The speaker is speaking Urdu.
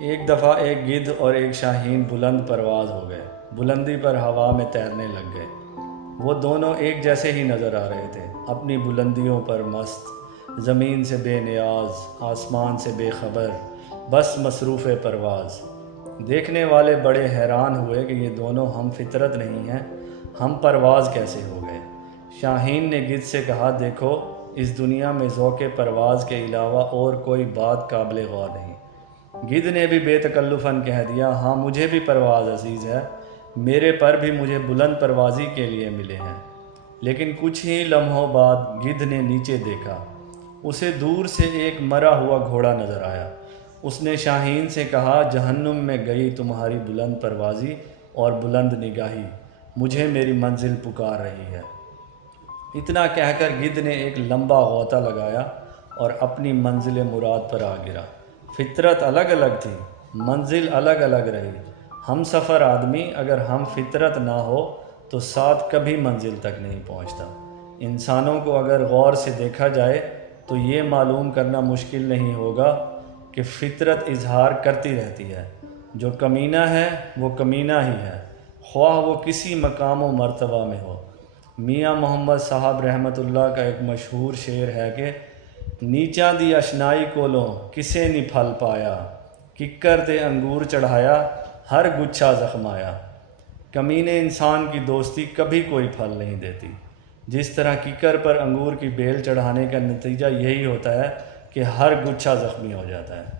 ایک دفعہ ایک گدھ اور ایک شاہین بلند پرواز ہو گئے، بلندی پر ہوا میں تیرنے لگ گئے۔ وہ دونوں ایک جیسے ہی نظر آ رہے تھے، اپنی بلندیوں پر مست، زمین سے بے نیاز، آسمان سے بے خبر، بس مصروف پرواز۔ دیکھنے والے بڑے حیران ہوئے کہ یہ دونوں ہم فطرت نہیں ہیں، ہم پرواز کیسے ہو گئے؟ شاہین نے گدھ سے کہا، دیکھو اس دنیا میں ذوق پرواز کے علاوہ اور کوئی بات قابل غور نہیں۔ گدھ نے بھی بے تکلفاً کہہ دیا، ہاں مجھے بھی پرواز عزیز ہے، میرے پر بھی مجھے بلند پروازی کے لیے ملے ہیں۔ لیکن کچھ ہی لمحوں بعد گدھ نے نیچے دیکھا، اسے دور سے ایک مرا ہوا گھوڑا نظر آیا۔ اس نے شاہین سے کہا، جہنم میں گئی تمہاری بلند پروازی اور بلند نگاہی، مجھے میری منزل پکار رہی ہے۔ اتنا کہہ کر گدھ نے ایک لمبا غوطہ لگایا اور اپنی منزل مراد پر آ گرا۔ فطرت الگ الگ تھی، منزل الگ الگ رہی۔ ہم سفر آدمی اگر ہم فطرت نہ ہو تو ساتھ کبھی منزل تک نہیں پہنچتا۔ انسانوں کو اگر غور سے دیکھا جائے تو یہ معلوم کرنا مشکل نہیں ہوگا کہ فطرت اظہار کرتی رہتی ہے، جو کمینہ ہے وہ کمینہ ہی ہے، خواہ وہ کسی مقام و مرتبہ میں ہو۔ میاں محمد صاحب رحمۃ اللہ کا ایک مشہور شعر ہے کہ نیچاں دی اشنائی کولوں کسے نی پھل پایا، ککر تے انگور چڑھایا ہر گچھا زخمایا۔ کمینے انسان کی دوستی کبھی کوئی پھل نہیں دیتی، جس طرح ککر پر انگور کی بیل چڑھانے کا نتیجہ یہی ہوتا ہے کہ ہر گچھا زخمی ہو جاتا ہے۔